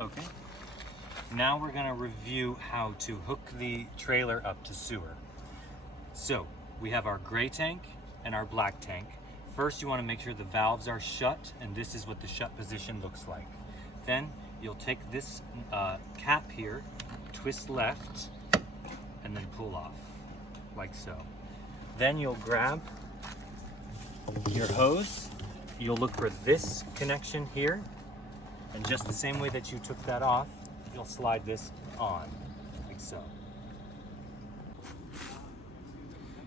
Okay. Now we're going to review how to hook the trailer up to sewer. So we have our gray tank and our black tank. First, you want to make sure the valves are shut, and this is what the shut position looks like. Then you'll take this cap here, twist left, and then pull off, like so. Then you'll grab your hose. You'll look for this connection here, and just the same way that you took that off, you'll slide this on, like so.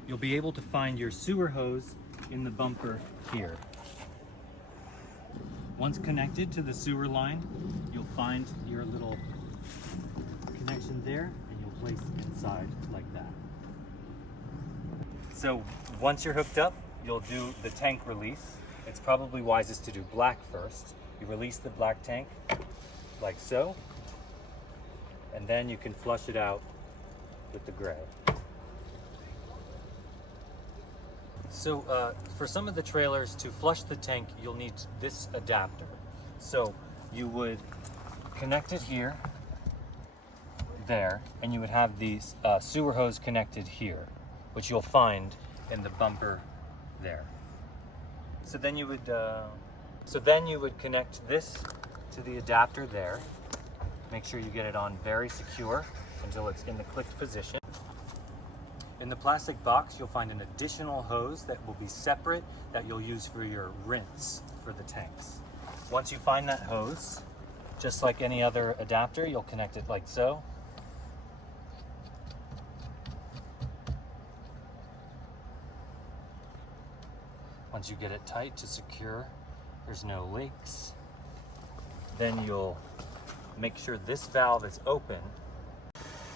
You'll be able to find your sewer hose in the bumper here. Once connected to the sewer line, you'll find your little connection there, and you'll place inside like that. So once you're hooked up, you'll do the tank release. It's probably wisest to do black first. You release the black tank like so, and then you can flush it out with the gray. So for some of the trailers, to flush the tank, you'll need this adapter. So you would connect it here, there, and you would have the sewer hose connected here, which you'll find in the bumper there. So then you would connect this to the adapter there. Make sure you get it on very secure until it's in the clicked position. In the plastic box, you'll find an additional hose that will be separate that you'll use for your rinse for the tanks. Once you find that hose, just like any other adapter, you'll connect it like so. Once you get it tight to secure, there's no leaks. Then you'll make sure this valve is open.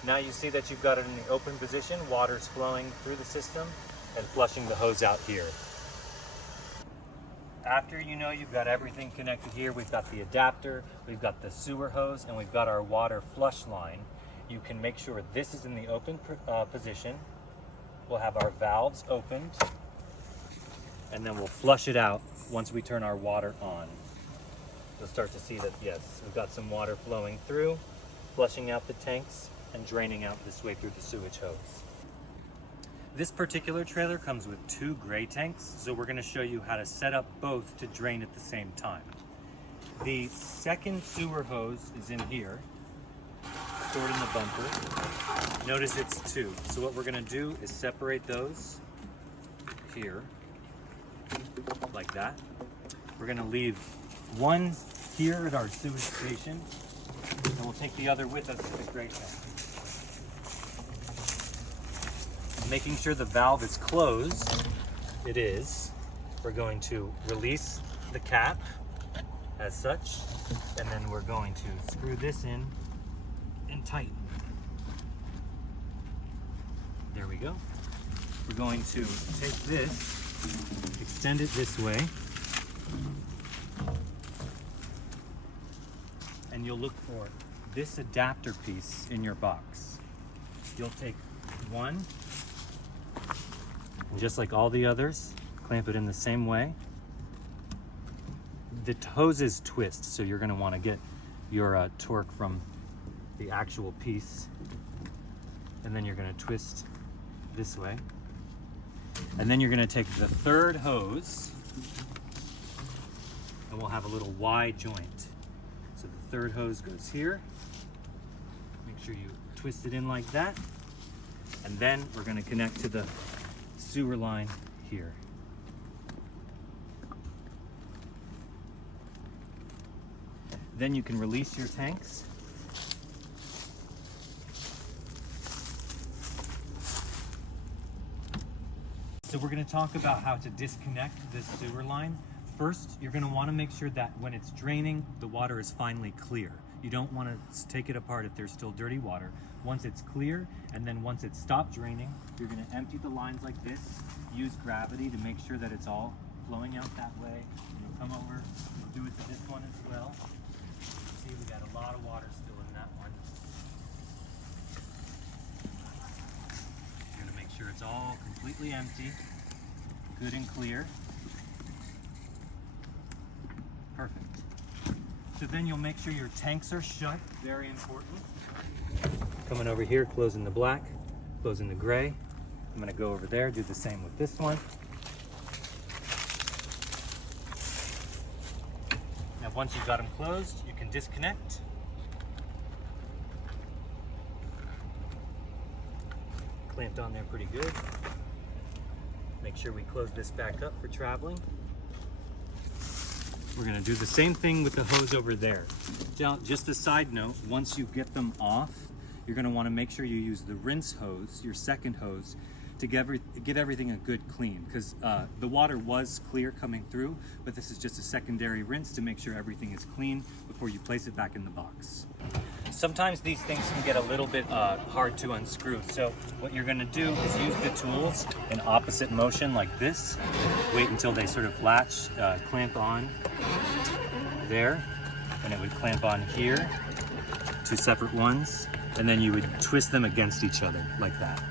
Now you see that you've got it in the open position, water's flowing through the system and flushing the hose out here. After you know you've got everything connected here, we've got the adapter, we've got the sewer hose, and we've got our water flush line, you can make sure this is in the open position. We'll have our valves opened, and then we'll flush it out once we turn our water on. You'll start to see that, yes, we've got some water flowing through, flushing out the tanks, and draining out this way through the sewage hose. This particular trailer comes with 2 gray tanks, so we're going to show you how to set up both to drain at the same time. The second sewer hose is in here, stored in the bumper. Notice it's 2, so what we're going to do is separate those here, like that. We're going to leave one here at our sewage station, and we'll take the other with us to the gray tank. Making sure the valve is closed, it is. We're going to release the cap as such, and then we're going to screw this in and tighten. There we go. We're going to take this, extend it this way, and you'll look for this adapter piece in your box. You'll take one, and just like all the others, clamp it in the same way. The hoses twist, so you're going to want to get your torque from the actual piece, and then you're going to twist this way. And then you're going to take the third hose, and we'll have a little Y joint. So the third hose goes here. Make sure you twist it in like that. And then we're going to connect to the sewer line here. Then you can release your tanks. So we're going to talk about how to disconnect this sewer line. First, you're going to want to make sure that when it's draining, the water is finally clear. You don't want to take it apart if there's still dirty water. Once it's clear, and then once it's stopped draining, you're going to empty the lines like this, use gravity to make sure that it's all flowing out that way. And you'll come over, you'll do it to this one as well. See, we got a lot of water still in that one. You're going to make sure it's all completely empty, good and clear. Perfect. So then you'll make sure your tanks are shut, very important. Coming over here, closing the black, closing the gray. I'm gonna go over there, do the same with this one. Now once you've got them closed, you can disconnect. Clamped on there pretty good. Make sure we close this back up for traveling. We're gonna do the same thing with the hose over there. Now, just a side note, once you get them off, you're gonna wanna make sure you use the rinse hose, your second hose, to give everything a good clean, because the water was clear coming through, but this is just a secondary rinse to make sure everything is clean before you place it back in the box. Sometimes these things can get a little bit hard to unscrew, so what you're gonna do is use the tools in opposite motion like this. Wait until they sort of latch, clamp on there, and it would clamp on here, two separate ones, and then you would twist them against each other like that.